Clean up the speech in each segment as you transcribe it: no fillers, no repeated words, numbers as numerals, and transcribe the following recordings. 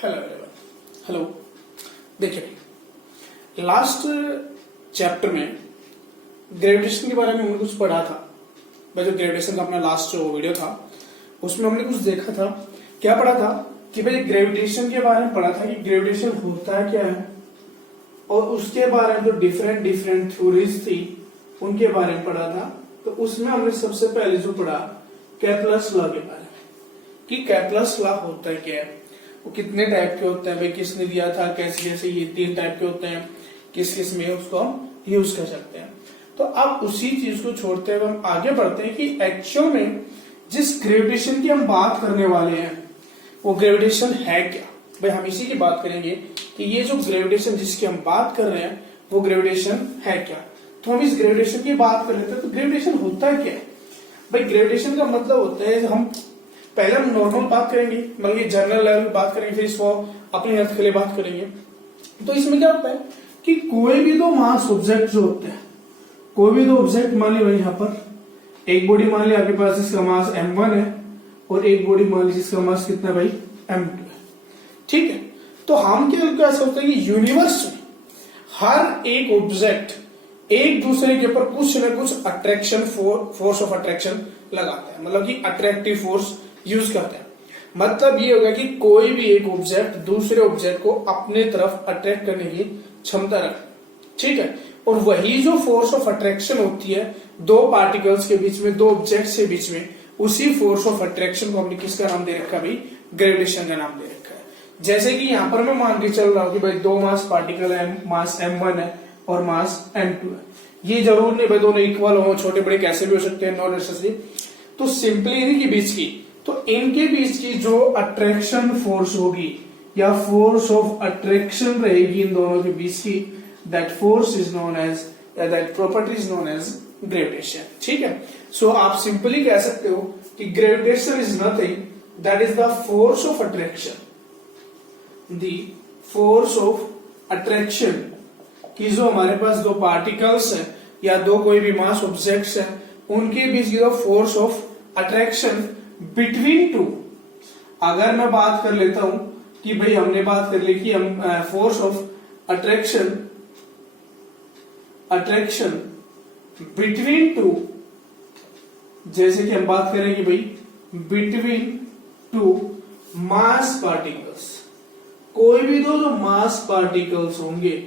Hello everyone. Hello, देखिए last chapter में gravitation के बारे में हमने कुछ पढ़ा था। भाई जो ग्रेविटेशन का अपना लास्ट जो वीडियो था उसमें हमने कुछ देखा था। क्या पढ़ा था कि भाई ग्रेविटेशन के बारे में पढ़ा था कि ग्रेविटेशन होता क्या है, और उसके बारे में जो डिफरेंट थ्योरीज थी उनके बारे में पढ़ा था। तो उसमें हमने सबसे पहले जो पढ़ा केपलर्स लॉ के बारे में कि केपलर्स लॉ होता है क्या है, वो कितने टाइप के होते हैं, भाई किसने दिया था, कैसे कैसे, ये 3 टाइप के होते हैं, किस किस में उसको हम यूज कर सकते हैं। तो अब उसी चीज को छोड़ते हुए हम आगे बढ़ते हैं कि एक्चुअल में जिस ग्रेविटेशन की हम बात करने वाले हैं वो ग्रेविटेशन है क्या। भाई हम इसी की बात करेंगे कि ये जो ग्रेविटेशन जिसकी हम बात कर रहे हैं वो ग्रेविटेशन है क्या। तो हम इस ग्रेविटेशन की बात कर लेते हैं। तो ग्रेविटेशन होता है क्या। भाई ग्रेविटेशन का मतलब होता है, हम पहले हम नॉर्मल बात करेंगे, मतलब ये जनरल लेवल की बात करेंगे, फिर इसको अपने अर्थ के लिए बात करेंगे। तो इसमें क्या होता है कि कोई भी दो मास ऑब्जेक्ट जो होते हैं, कोई भी दो ऑब्जेक्ट मान ली, यहाँ पर एक बॉडी मान ली आपके पास जिसका मास m1 है और एक बॉडी मान ली जिसका मास कितना भाई m2 है। ठीक है, तो हम क्या सोचते हैं कि यूनिवर्स में हर एक ऑब्जेक्ट एक दूसरे के ऊपर कुछ न कुछ अट्रैक्शन फोर्स ऑफ अट्रैक्शन लगाता है, मतलब कि अट्रैक्टिव फोर्स यूज करते हैं। मतलब ये होगा कि कोई भी एक ऑब्जेक्ट दूसरे ऑब्जेक्ट को अपने तरफ अट्रैक्ट करने की क्षमता रखता। ठीक है, और वही जो फोर्स ऑफ अट्रैक्शन होती है दो पार्टिकल्स के बीच में, दो ऑब्जेक्ट्स के बीच में, उसी फोर्स ऑफ अट्रैक्शन को हमने किसका नाम दे रखा भाई, ग्रेविटेशन का नाम दे रखा है। जैसे कि यहाँ पर मैं मान के चल रहा हूं कि भाई दो मास पार्टिकल है, मास m1 है और मास m2 है। ये जरूर नहीं भाई दोनों इक्वल हो, छोटे बड़े कैसे भी हो सकते हैं, नॉट नेसेसरी। तो सिंपली इनके बीच की, तो इनके बीच की जो अट्रैक्शन फोर्स होगी या फोर्स ऑफ अट्रैक्शन रहेगी इन दोनों के बीच की, that force is known as, या that property is known as gravitation. ठीक है, सो आप सिंपली कह सकते हो कि gravitation is nothing that is the force of attraction, the force of attraction कि जो हमारे पास दो पार्टिकल्स हैं या दो कोई भी मास ऑब्जेक्ट्स हैं उनके बीच की जो force of attraction between two. अगर मैं बात कर लेता हूं कि भाई हमने बात कर ली कि हम force of attraction between two, जैसे कि हम बात करें कि भाई बिटवीन टू मास पार्टिकल्स, कोई भी दो जो मास पार्टिकल्स होंगे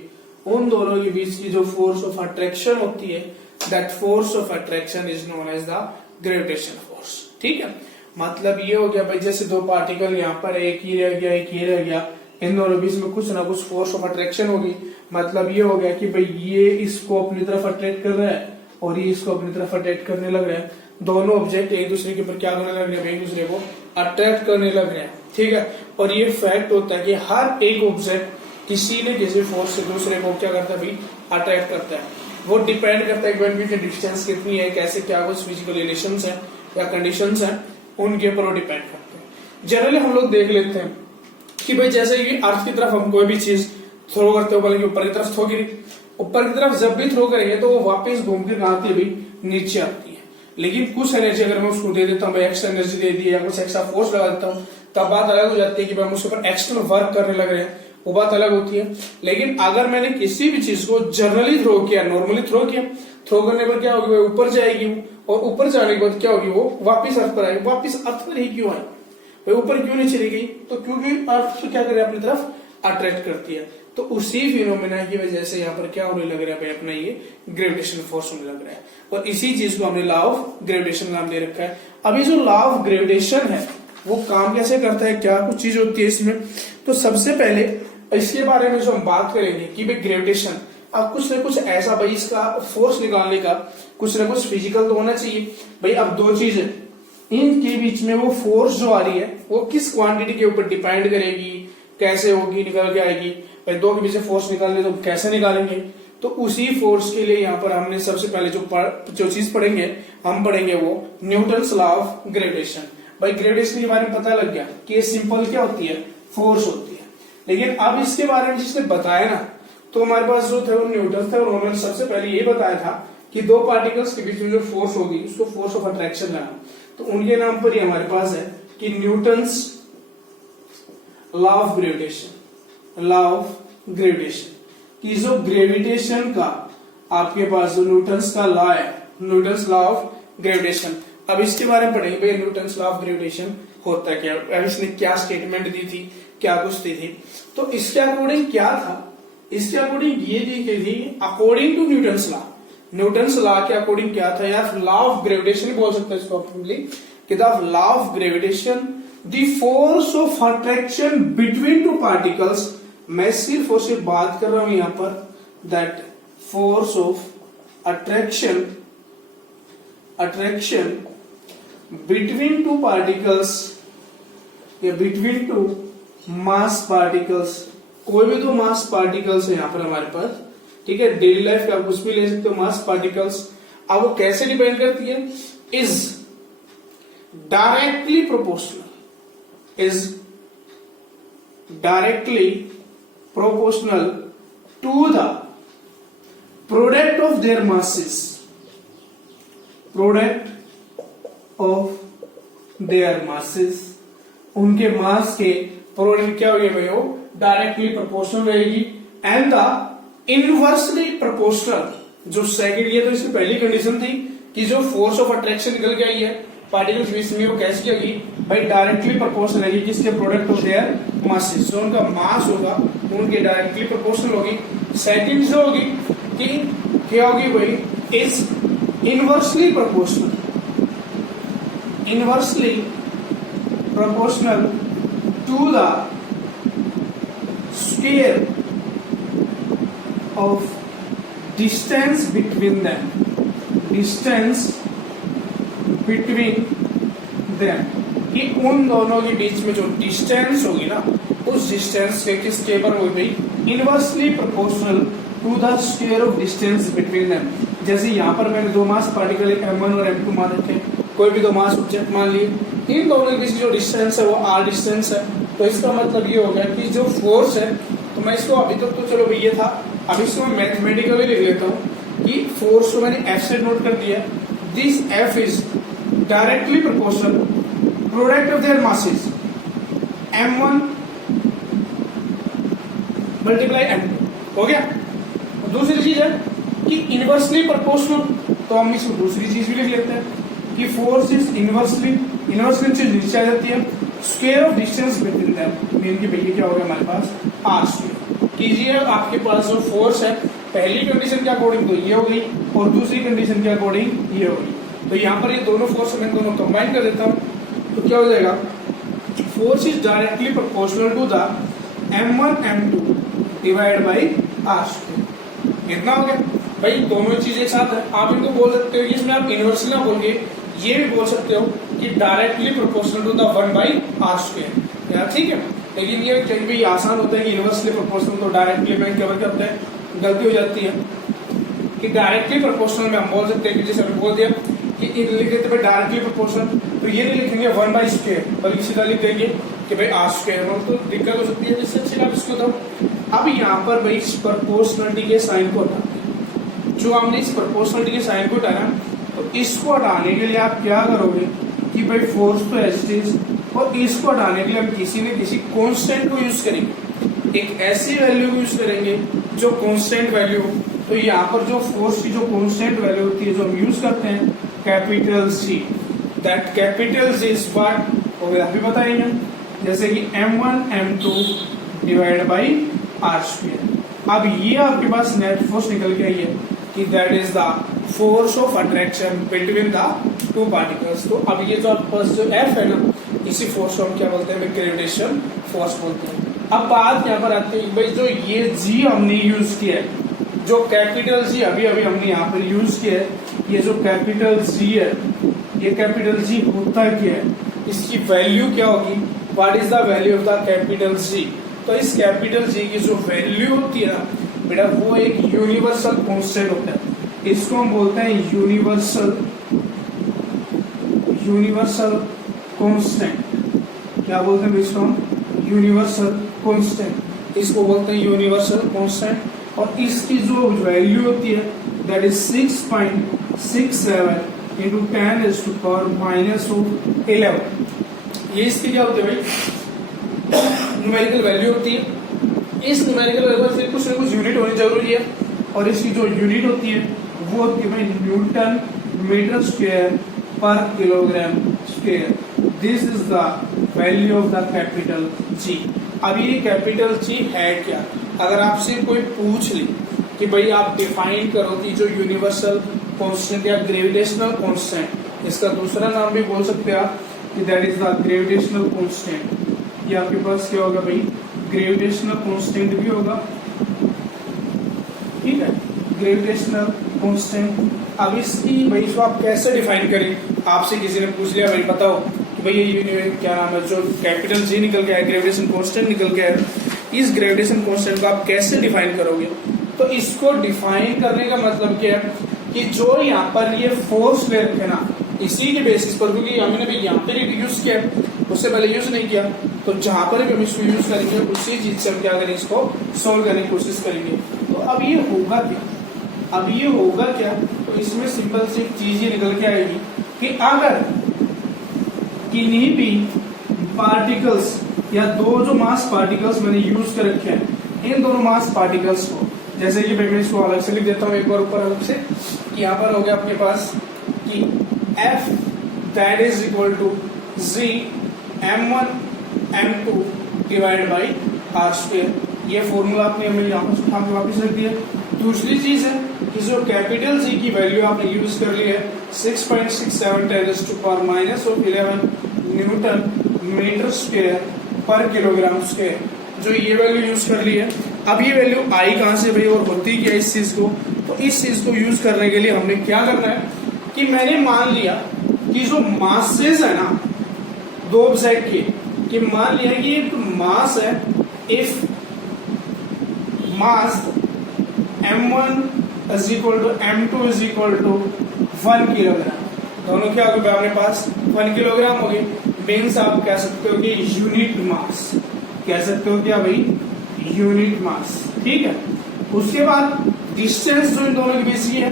उन दोनों के बीच की जो फोर्स ऑफ अट्रैक्शन होती है, that force of attraction is known as the gravitation force. ठीक है, मतलब ये हो गया भाई जैसे दो पार्टिकल यहाँ पर एक ही रह गया, एक ही रह गया, इन दोनों बीच में कुछ ना कुछ फोर्स ऑफ अट्रैक्शन होगी। मतलब ये हो गया कि भाई ये इसको अपनी तरफ अट्रैक्ट कर रहा है और ये इसको अपनी तरफ अट्रैक्ट करने लग रहे हैं। दोनों ऑब्जेक्ट एक दूसरे के ऊपर क्या करने लग रहे हैं, एक दूसरे को अट्रैक्ट करने लग रहे हैं। ठीक है, और ये फैक्ट होता है कि हर एक ऑब्जेक्ट किसी न किसी फोर्स से दूसरे को क्या करता है भाई, अट्रैक्ट करता है। वो डिपेंड करता है कि बीच डिस्टेंस कितनी है, कैसे क्या कुछ फिजिकल रिलेशंस है या कंडीशंस है, उनके ऊपर वो डिपेंड करते हैं। जनरली हम लोग देख लेते हैं कि भाई जैसे कि अर्थ की तरफ हम कोई भी चीज थ्रो करते हो, बल्कि ऊपर की तरफ थ्रो गिरी, ऊपर की तरफ जब भी थ्रो करेंगे तो वो वापस घूम के कहाँ आती है भाई, नीचे आती है। लेकिन कुछ एनर्जी अगर मैं उसको दे देता हूँ, एक्स्ट्रा एनर्जी दे दी या कुछ एक्स्ट्रा फोर्स लगा देता हूँ, तब बात अलग हो जाती है कि भाई हम उसके ऊपर एक्स्ट्रा वर्क करने लग रहे हैं, वो बात अलग होती है। लेकिन अगर मैंने किसी भी चीज को जनरली थ्रो किया, नॉर्मली थ्रो किया, थ्रो करने पर क्या होगी, ऊपर जाएगी, और ऊपर जाने के बाद क्या होगी, वो वापस अर्थ पर आएगी। वापस अर्थ पर ही क्यों आई भाई, ऊपर क्यों नहीं चली गई, तो क्योंकि अर्थ को क्या करे, अपनी तरफ अट्रैक्ट करती है। तो उसी फिनोमेना की वजह से यहाँ पर क्या होने लग रहा है भाई, अपना ये ग्रेविटेशन फोर्स होने लग रहा है, और इसी चीज को हमने लॉ ऑफ ग्रेविटेशन नाम दे रखा है। अभी जो लॉ ऑफ ग्रेविटेशन है वो काम कैसे करता है, क्या कुछ चीज होती है इसमें। तो सबसे पहले इसके बारे में जो हम बात करेंगे कि भाई ग्रेविटेशन, अब कुछ न कुछ ऐसा भाई इसका फोर्स निकालने का कुछ न कुछ फिजिकल तो होना चाहिए भाई। अब दो चीज है, इनके बीच में वो फोर्स जो आ रही है वो किस क्वांटिटी के ऊपर डिपेंड करेगी, कैसे होगी, निकल के आएगी भाई। दो के बीच में फोर्स निकालने तो कैसे निकालेंगे, तो उसी फोर्स के लिए यहाँ पर हमने सबसे पहले जो चीज पढ़ेंगे, हम पढ़ेंगे वो न्यूटन्स लॉ ऑफ ग्रेविटेशन। भाई ग्रेविटेशन के बारे में पता लग गया कि ये सिंपल क्या होती है, फोर्स होती है। लेकिन अब इसके बारे में जिसने बताया ना, तो हमारे पास जो थे वो न्यूटन थे, और उन्होंने सबसे पहले ये बताया था कि दो पार्टिकल्स के बीच में जो फोर्स होगी उसको फोर्स ऑफ अट्रैक्शन लेना। तो उनके नाम पर ही हमारे पास है कि Newton's law of gravitation, law of gravitation कि जो ग्रेविटेशन का आपके पास जो न्यूटन्स का लॉ है, न्यूटन्स लॉ ऑफ ग्रेविटेशन। अब इसके बारे में पढ़ेंगे भाई न्यूटन्स लॉ ऑफ ग्रेविटेशन होता क्या, अब इसने क्या स्टेटमेंट दी थी, क्या कुछ दी थी। तो इसके अकॉर्डिंग क्या था, इसके अकॉर्डिंग ये दी गई थी according to Newton's law. Newton's law के अकॉर्डिंग क्या था यार, लॉ ऑफ ग्रेविटेशन बोल सकते हैं इसको सिंपली कि the law of gravitation the force of attraction between two particles. मैं सिर्फ और सिर्फ बात कर रहा हूं यहां पर that force of attraction between two particles या बिटवीन टू मास पार्टिकल्स। कोई भी दो मास पार्टिकल्स है यहां पर हमारे पास, ठीक है, डेली लाइफ का आप कुछ भी ले सकते हो मास पार्टिकल्स। अब वो कैसे डिपेंड करती है, is directly proportional to the product of their masses, उनके मास के प्रोडक्ट क्या होगी भाई, वो डायरेक्टली प्रोपोर्शनल रहेगी। एंड द इनवर्सली प्रोपोर्शनल, जो सेकंड, ये तो इसकी पहली कंडीशन थी कि जो फोर्स ऑफ अट्रैक्शन निकल के आई है पार्टिकल्स बीच में, वो कैसी होगी भाई, डायरेक्टली प्रोपोर्शनल रहेगी किसके प्रोडक्ट ऑफ देयर मासेस। जो उनका मास होगा उनके डायरेक्टली प्रोपोर्शनल होगी। सेकंड जो होगी कि क्या होगी भाई, is inversely proportional to the square of distance between them, कि उन दोनों के बीच में जो डिस्टेंस होगी ना, उस डिस्टेंस के किसके पर होगी, inversely proportional to the square of distance between them. जैसे यहाँ पर मैंने दो मास पार्टिकल m1 और m2 मान रखे, कोई भी दो मास ऑब्जेक्ट मान लिए, इन दोनों के बीच जो डिस्टेंस है वो r डिस्टेंस है। तो इसका मतलब ये हो गया कि जो फोर्स है, तो मैं इसको अभी तक तो चलो ये था, अब इसको मैं मैथमेटिकली लिख लेता हूँ कि फोर्स को मैंने f से नोट कर दिया। This f is directly proportional product of their masses m1 multiply m2 हो गया। दूसरी चीज है कि इनवर्सली प्रोपोर्शनल, तो हम इसको दूसरी चीज भी लिख लेते हैं कि फोर्स इज इनवर्सली चीज नीचे आ जाती है, square of distance between them, mean की भैया क्या होगा हमारे पास r स्क्वायर। कीजिए आपके पास जो फोर्स है पहली कंडीशन के अकॉर्डिंग तो ये हो गई और दूसरी कंडीशन के अकॉर्डिंग ये होगी। तो यहाँ पर ये दोनों फोर्स मैं दोनों कंबाइन कर देता हूँ, तो क्या हो जाएगा, force is directly proportional to the m1 m2 divide by r square. इतना हो गया भाई, दोनों चीज एक साथ है। आप इनको बोल सकते हो कि इसमें आप इनवर्सली ना बोल के ये भी बोल सकते हो कि directly proportional to the 1/r square यार, ठीक है। लेकिन ये कहीं भी आसान होता है कि इनवर्सली प्रोपोर्शनल तो डायरेक्टली में कवर करते हैं, गलती हो जाती है कि डायरेक्टली प्रोपोर्शनल में हम बोल सकते हैं कि जैसे हमने बोल दिया कि लिख देते भाई डायरेक्टली प्रोपोर्शनल, तो ये नहीं लिखेंगे 1/स्क्वायर बल्कि सीधा लिख देंगे कि भाई r स्क्वायर, तो दिक्कत हो सकती है। जिससे अच्छी आप इसको दो। अब यहाँ पर भाई इस प्रोपोर्शनलिटी के साइन को हटाते हैं, जो हमने इस प्रोपोर्शनलिटी के साइन को हटाना, तो इसको हटाने के लिए आप क्या करोगे कि भाई फोर्स तो एस्टिस, और इसको हटाने के लिए हम किसी न किसी कांस्टेंट को यूज करेंगे, एक ऐसी वैल्यू को यूज करेंगे जो कांस्टेंट वैल्यू। तो यहाँ पर जो फोर्स की जो कांस्टेंट वैल्यू होती है जो हम यूज करते हैं capital C, that capital C is what, वो अभी बताएंगे, जैसे कि m1 m2 divide by r square. अब ये आपके पास नेट फोर्स निकल के आई है कि that is the force of attraction between the two particles. तो अब ये जो आपके पास जो F है ना, इसी फोर्स को हम क्या बोलते हैं, ग्रेविटेशन फोर्स बोलते हैं। अब बात यहाँ पर आती है भाई, जो ये G हमने यूज किया है, जो कैपिटल G अभी हमने यहाँ पर यूज किया है, ये जो कैपिटल G है, ये कैपिटल G होता क्या है, इसकी वैल्यू क्या होगी, what is the value of the capital G। तो इस कैपिटल G की जो वैल्यू होती है ना बेटा, वो एक यूनिवर्सल कांस्टेंट होता है, इसको हम बोलते हैं यूनिवर्सल कांस्टेंट। क्या बोलते हैं इसको हम, यूनिवर्सल कांस्टेंट, इसको बोलते हैं यूनिवर्सल कांस्टेंट। और इसकी जो वैल्यू होती है दैट इज 6.67 इंटू 10⁻⁻11। ये इसकी क्या होती है भाई, न्यूमेरिकल वैल्यू होती है। इस न्यूमेरिकल वैल्यू से कुछ ना कुछ यूनिट होनी जरूरी है, और इसकी जो यूनिट होती है वो होती है भाई न्यूटन मीटर स्क्वायर पर kilogram square. This is the value of the capital G. अब ये कैपिटल जी है क्या? अगर आपसे कोई पूछ ले कि भाई आप डिफाइन करो कि जो यूनिवर्सल कांस्टेंट या ग्रेविटेशनल कांस्टेंट, इसका दूसरा नाम भी बोल सकते हैं आप कि that is the gravitational constant. ये आपके पास क्या होगा भाई? ग्रेविटेशनल कांस्टेंट भी होगा, ठीक है, ग्रेविटेशनल कांस्टेंट। अब इसकी भाई इसको आप कैसे डिफाइन करें? आपसे किसी ने पूछ लिया भाई बताओ कि भाई ये क्या नाम है, जो कैपिटल जी निकल के है, ग्रेविटेशन कांस्टेंट निकल के है, इस ग्रेविटेशन कांस्टेंट को आप कैसे डिफाइन करोगे? तो इसको डिफाइन करने का मतलब क्या है कि जो यहाँ पर ये फोर्स ले रखे ना, इसी के बेसिस पर, क्योंकि हमने भी यहाँ पे यूज किया, उससे पहले यूज नहीं किया, तो जहां पर भी हम इसको यूज करेंगे उसी चीज से हम क्या करेंगे, इसको सोल्व करने की कोशिश करेंगे। तो अब ये होगा क्या? अब ये होगा क्या? तो इसमें सिंपल सी चीज ये निकल के आएगी कि अगर किन्हीं भी पार्टिकल्स या दो जो मास पार्टिकल्स मैंने यूज कर रखे हैं, इन दोनों मास पार्टिकल्स को, जैसे कि मैं इसको अलग से लिख देता हूँ एक बार ऊपर अलग से, यहाँ पर हो गया अपने पास कि F that is equal to G m1 m2 divide by r square. ये फॉर्मूला आपने हमें यहाँ पर उठा के वापिस रख दिया। दूसरी चीज है कि जो कैपिटल G की वैल्यू आपने यूज कर ली है 6.67 10 to power -11 newton meter square पर किलोग्राम स्क्वायर, जो ये वैल्यू यूज कर ली है। अब ये वैल्यू आई कहां से भाई, और होती क्या इस चीज को? तो इस चीज को यूज करने के लिए हमने क्या करना है कि मैंने मान लिया कि जो मासेस है ना दो ऑब्जेक्ट के, कि मान लिया कि एक मास है, if mass m1 is equal to m2 is equal to 1 kilogram, दोनों क्या हो गए अपने पास 1 किलोग्राम हो गए। मीन्स आप कह सकते हो कि यूनिट मास, कह सकते हो क्या भाई? यूनिट मास, ठीक है। उसके बाद डिस्टेंस जो इन दोनों के बीच की है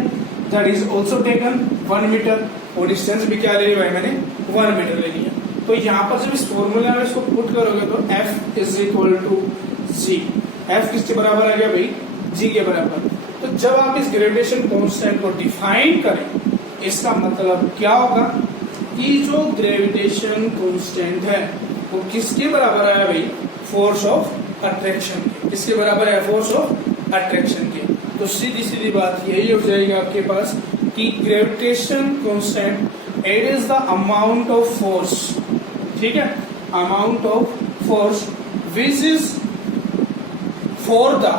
that is also taken 1 meter, और डिस्टेंस भी क्या ले लिया भाई मैंने? 1 मीटर ले लिया। तो यहाँ पर जब इस फॉर्मूला में इसको पुट करोगे तो F is equal to G, F किसके बराबर आ गया भाई? G के बराबर। तो जब आप इस ग्रेविटेशन कांस्टेंट को डिफाइन करें, इसका मतलब क्या होगा कि जो ग्रेविटेशन कांस्टेंट है वो किसके बराबर आया भाई? फोर्स ऑफ अट्रैक्शन के। किसके बराबर है? फोर्स ऑफ अट्रैक्शन के। तो सीधी सीधी बात यही हो जाएगी आपके पास कि gravitation constant it is the amount of force, ठीक है, amount of force which is for the,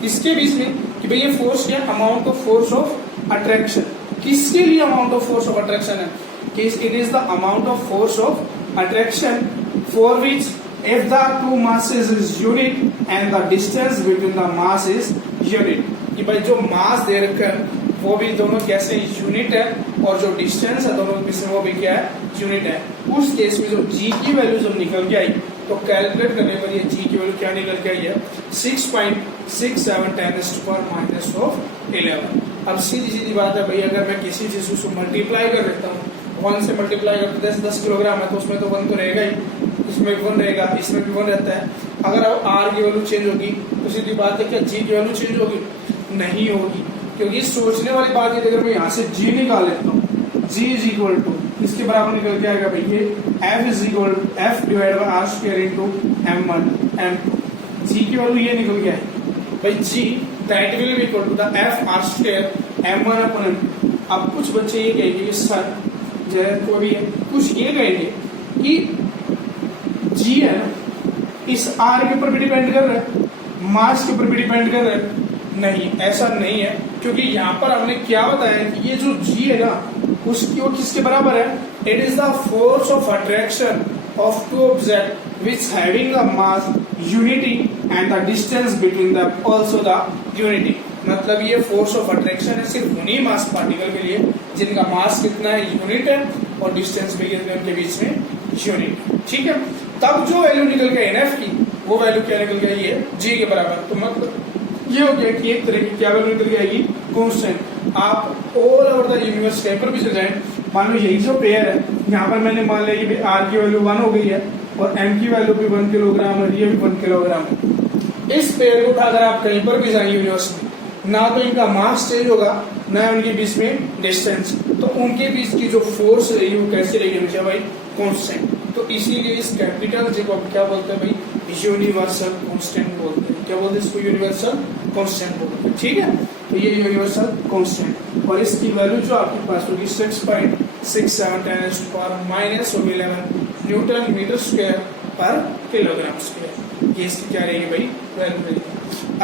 किसके बीच में कि भाई ये फोर्स क्या? Amount of force of attraction. किसके लिए amount of force of attraction है? कि it is the amount of force of attraction for which if the two masses is unit and the distance between the mass is unit, कि भाई जो मास दे रखा है वो भी दोनों कैसे यूनिट है, और जो डिस्टेंस है दोनों के बीच में वो भी क्या है? यूनिट है। उस केस में जो G की वैल्यू जब निकल के आई तो कैलकुलेट करने पर ये G की वैल्यू क्या निकल के आई है? 6.67 10 to power -11। अब सीधी सीधी बात है भाई, अगर मैं किसी चीज को मल्टीप्लाई कर देता हूँ, 1 से मल्टीप्लाई करते 10 किलोग्राम है तो उसमें तो 1 तो रहेगा ही, इसमें 1 रहेगा, इसमें भी 1 रहता है। अगर अब R की वैल्यू चेंज होगी तो सीधी बात है क्या G की वैल्यू चेंज होगी? नहीं होगी, क्योंकि सोचने वाली बात ये, अगर मैं यहाँ से G निकाल लेता हूँ, G इज इक्वल टू इसके बराबर निकल के आएगा भाई ये F is equal F divide by R square into m1 m2। G की वैल्यू ये निकल के आएगी भाई G that will be equal to the F R square m1 upon m2। अब कुछ बच्चे ये कहेंगे कि सर जय को भी है, कुछ ये कहेंगे कि G है ना इस R के ऊपर भी डिपेंड कर रहा है, मास के ऊपर भी डिपेंड कर रहा है। नहीं, ऐसा नहीं है, क्योंकि यहाँ पर हमने क्या बताया कि ये जो G है ना उसकी वो किसके बराबर है? It is the force of attraction of two object which having the mass unity and the distance between the also the unity. मतलब ये फोर्स ऑफ अट्रैक्शन है सिर्फ उन्हीं मास पार्टिकल के लिए जिनका मास कितना है? यूनिट है, और डिस्टेंस भी उनके बीच में यूनिट, ठीक है। तब जो वैल्यू निकल गई NF की वो वैल्यू क्या निकल गई? ये G के बराबर। तो मतलब ये हो गया कि एक तरह की क्या वैल्यू निकल जाएगी? कांस्टेंट। आप ऑल ओवर द यूनिवर्स कहीं पर भी चले जाएं, मान लो यही जो पेयर है, यहाँ पर मैंने मान लिया कि R की वैल्यू 1 हो गई है, और m की वैल्यू भी 1 किलोग्राम है, ये भी 1 किलोग्राम है। इस पेड़ को उठाकर आप कहीं पर भी जाएंगे यूनिवर्स में, ना तो इनका मास चेंज होगा ना उनके बीच में डिस्टेंस, तो उनके बीच की जो फोर्स रहेगी वो कैसे रहेगी हमेशा भाई, कांस्टेंट। तो इसीलिए इस कैपिटल जे को आप क्या बोलते हैं भाई, यूनिवर्सल कांस्टेंट बोलते हैं। क्या बोलते हैं इसको, यूनिवर्सल कांस्टेंट बोलते हैं। ठीक है, तो ये यूनिवर्सल कांस्टेंट, और इसकी वैल्यू जो आपके पास होगी 6.67 10⁻⁻11 न्यूटन मीटर स्क्वायर पर किलोग्राम स्क्वायर, ये इसकी क्या रहेगी भाई, वैल्यू रहेगी।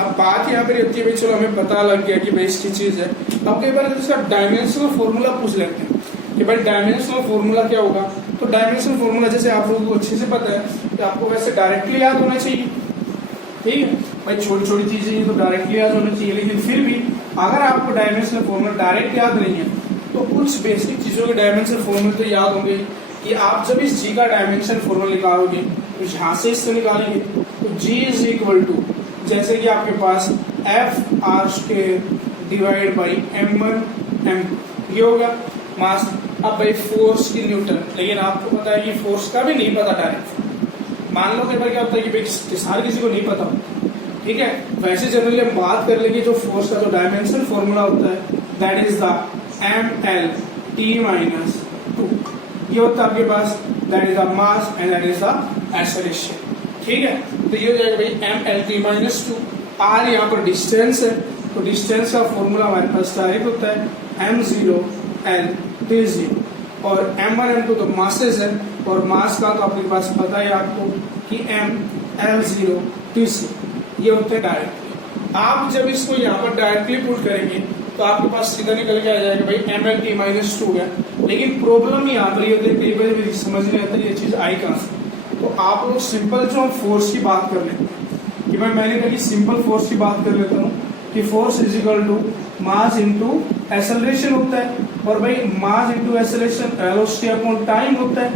अब बात यहाँ पर होती है भाई, चलो हमें पता लग गया कि भाई इसकी चीज है। अब कई बार इसका डायमेंशनल फॉर्मूला पूछ लेते हैं कि भाई डायमेंशनल फॉर्मूला क्या होगा। तो डायमेंशनल फॉर्मूला जैसे आप लोगों को अच्छे से पता है कि आपको वैसे डायरेक्टली याद होना चाहिए, ठीक है भाई, छोटी छोटी चीजें ये तो डायरेक्टली याद होना चाहिए, लेकिन फिर भी अगर आपको डायमेंशनल फॉर्मूला डायरेक्ट याद नहीं है तो कुछ बेसिक चीजों के डायमेंशनल फॉर्मूले तो याद होंगे कि आप जब इस जी का डायमेंशन फॉर्मूला निकालोगे तो यहाँ से इससे निकालेंगे, तो जी इज इक्वल टू, जैसे कि आपके पास F R square divide by m1 m2, ये होगा मास। अब भाई फोर्स की न्यूटन, लेकिन आपको पता है कि फोर्स का भी नहीं पता डायरेक्ट। मान लो कि भाई क्या होता है कि भाई हर किसी को नहीं पता, ठीक है, वैसे जनरली हम बात कर लेंगे जो फोर्स का जो डायमेंशन फॉर्मूला होता है दैट इज द mlt-2, ये होता है आपके पास, that is the mass and that is the acceleration. ठीक है, तो ये हो जाएगा भाई mlt-2, r यहाँ पर डिस्टेंस है, तो डिस्टेंस का फॉर्मूला हमारे पास डायरेक्ट होता है m0 l t0, और m1 m2 तो मासेस है, और मास का तो आपके पास पता है आपको कि m l0 t0, ये होते हैं डायरेक्टली। आप जब इसको यहाँ पर डायरेक्टली पुट करेंगे तो आपके पास सीधा निकल के आ जाएगा भाई mlt-2 है। लेकिन प्रॉब्लम यहाँ पर ये होती है, कई बार समझ नहीं आता ये चीज आई कहाँ से। तो आप लोग सिंपल जो हम फोर्स की बात कर लेते हैं कि भाई मैंने कहा कि सिंपल फोर्स की बात कर लेता हूँ कि force is equal to mass into acceleration होता है, और भाई mass into acceleration velocity upon time होता है।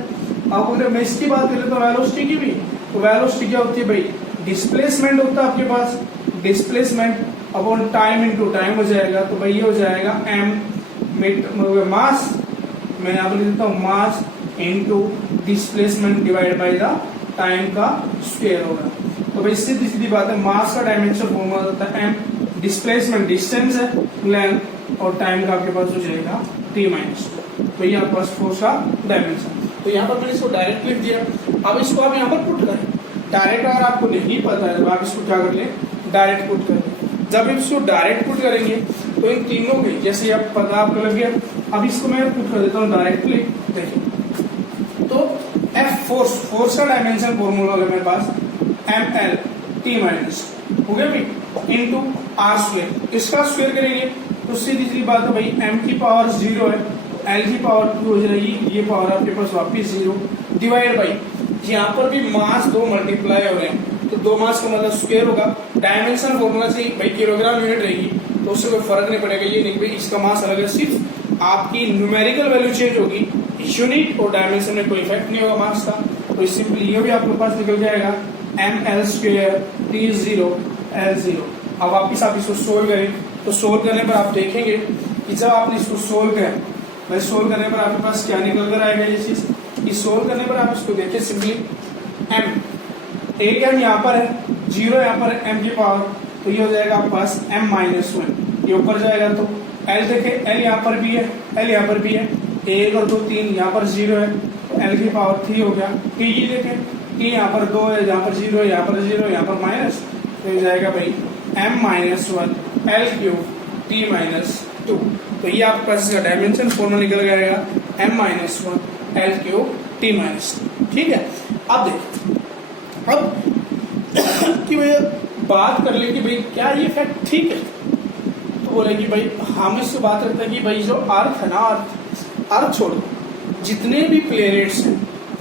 अब अगर मैं इसकी बात कर लेता हूँ वेलोसिटी की भी, तो वेलोसिटी क्या होती है भाई, डिस्प्लेसमेंट होता है आपके पास, displacement upon time into time हो जाएगा। तो भाई ये हो जाएगा मास, मैं यहाँ पर लिख देता हूँ mass into displacement divide by the time का स्क्वायर होगा। तो भाई सीधी सीधी बात है, मास का डायमेंशन फॉर्मूला होता है m, डिस्प्लेसमेंट डिस्टेंस है, लेंथ, और टाइम का आपके पास हो जाएगा t-2। तो ये आपके पास फोर्स का डायमेंशन। तो यहाँ पर मैंने इसको डायरेक्ट लिख दिया। अब इसको आप यहाँ पर पुट करें डायरेक्ट, अगर आपको नहीं पता है तो आप इसको क्या कर ले, डायरेक्ट पुट करें। जब इसको डायरेक्ट पुट करेंगे तो इन तीनों के जैसे आप पता आपको लग गया। अब इसको मैं पुट कर देता हूँ डायरेक्टली, देखिए तो F फोर्स का डायमेंशन फॉर्मूला होगा मेरे पास mlt- हो गया भाई इनटू आर स्क्वायर, इसका स्क्वायर करेंगे तो सीधी सीधी बात है भाई m की पावर 0 है, l की पावर 2 हो जाएगी, ये पावर आपके पास वापिस 0 डिवाइड बाई, यहाँ पर भी मास 2 मल्टीप्लाई हो रहे हैं तो 2 मास का मतलब स्क्वायर होगा। डायमेंशन फॉर्मूला से भाई किलोग्राम यूनिट रहेगी तो उससे कोई फर्क नहीं पड़ेगा, ये नहीं भाई इसका मास अलग है, सिर्फ आपकी न्यूमेरिकल वैल्यू चेंज होगी, यूनिट और डायमेंशन में कोई इफेक्ट नहीं होगा मास का। तो सिंपली ये भी आपके पास निकल जाएगा ml² t0 l0। अब वापिस आप इसको सोल्व करें तो सोल्व करने पर आप देखेंगे कि जब आपने इसको सोल्व किया, भाई सोल्व करने पर आपके पास क्या निकल कर आएगा, ये चीज इस सोल्व करने पर आप इसको देखिए सिंपली m एक m यहाँ पर है, 0 यहाँ पर है m की पावर, तो ये हो जाएगा आपके पास m-1, ये ऊपर जाएगा तो l देखे l यहाँ पर भी है, l यहाँ पर भी है, 1 और 2 3 यहाँ पर 0 है तो l की पावर 3 हो गया। t ये देखें t यहाँ पर 2 है, यहाँ पर 0 है, यहाँ पर 0 यहाँ पर माइनस, तो ये जाएगा भाई m-1 l³ t-2। तो ये आपके पास इसका डायमेंशन फॉर्मूला निकल जाएगा m-1 l³ t-2। ठीक है, अब देखिए अब कि भैया बात कर ले कि भाई क्या ये फैक्ट ठीक है, तो बोले कि भाई हम इससे बात करते हैं कि भाई जो अर्थ है ना, अर्थ छोड़ो, जितने भी प्लेनेट्स हैं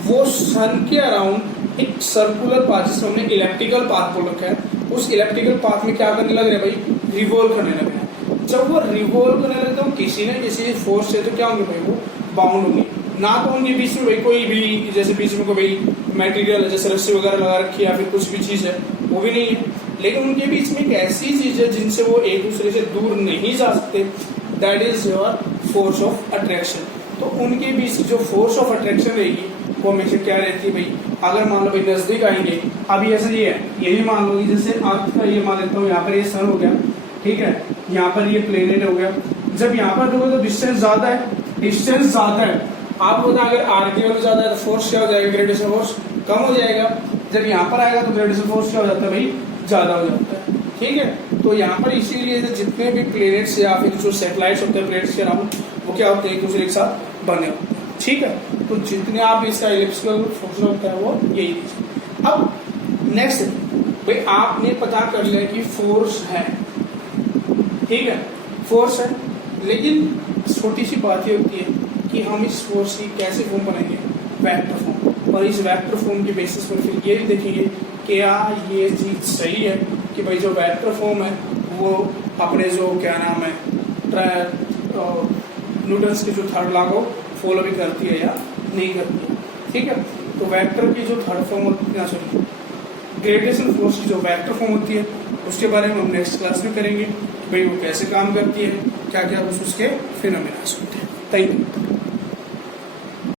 वो सन के अराउंड एक सर्कुलर पाथ, जिसमें हमने इलेप्टिकल पाथ बोल रखा है, उस इलेप्टिकल पाथ में क्या करने लग रहे हैं भाई, रिवॉल्व करने लग रहे हैं। जब वो रिवॉल्व करने लगते हैं किसी न किसी फोर्स से, तो क्या होंगे भाई, वो बाउंड होंगे, ना तो उनके बीच में भाई कोई भी, जैसे बीच में कोई भाई मटेरियल जैसे रस्सी वगैरह लगा रखी है या फिर कुछ भी चीज है वो भी नहीं है, लेकिन उनके बीच में एक ऐसी चीज है जिनसे वो एक दूसरे से दूर नहीं जा सकते, that is your force of attraction. तो उनके बीच की जो फोर्स ऑफ अट्रैक्शन रहेगी वो हमेशा क्या रहती है भाई, अगर मान लो भाई नजदीक आएंगे, अभी ऐसा ये है, ये भी मान लो जैसे अर्थ का ये मान लेता हूँ, यहाँ पर ये सन हो गया, ठीक है, यहाँ पर ये प्लेनेट हो गया। जब यहाँ पर देखो तो डिस्टेंस ज्यादा है, डिस्टेंस ज्यादा है, आप बोलते अगर आर की वैल्यू ज्यादा है तो फोर्स क्या हो जाएगा, ग्रेविटेशन फोर्स कम हो जाएगा। जब यहाँ पर आएगा तो ग्रेविटेशन फोर्स क्या हो जाता है भाई, ज्यादा हो जाता है, ठीक है। तो यहाँ पर इसीलिए जितने भी प्लेनेट्स या फिर जो सैटेलाइट्स होते हैं प्लेनेट्स के अराउंड, वो क्या होते हैं, एक दूसरे के साथ बने होते हैं, ठीक है। तो जितने आप इसका इलिप्टिकल फंक्शन होता है वो यही है। अब नेक्स्ट भाई आपने पता कर लिया कि फोर्स है, ठीक है, फोर्स है, लेकिन छोटी सी बात ये होती है कि हम इस फोर्स की कैसे फॉर्म बनाएंगे, वेक्टर फॉर्म, और इस वेक्टर फॉर्म के बेसिस पर फिर ये भी देखेंगे क्या ये चीज सही है कि भाई जो वेक्टर फॉर्म है वो अपने जो क्या नाम है न्यूटन्स की जो थर्ड लॉ को फॉलो भी करती है या नहीं करती है, ठीक है। तो वेक्टर की जो थर्ड फॉर्म होती है, सॉरी ग्रेविटेशन फोर्स की जो वेक्टर फॉर्म होती है उसके बारे में हम नेक्स्ट क्लास में करेंगे, भाई वो कैसे काम करती है, क्या क्या उसके फिनोमेना होते हैं। Thank you.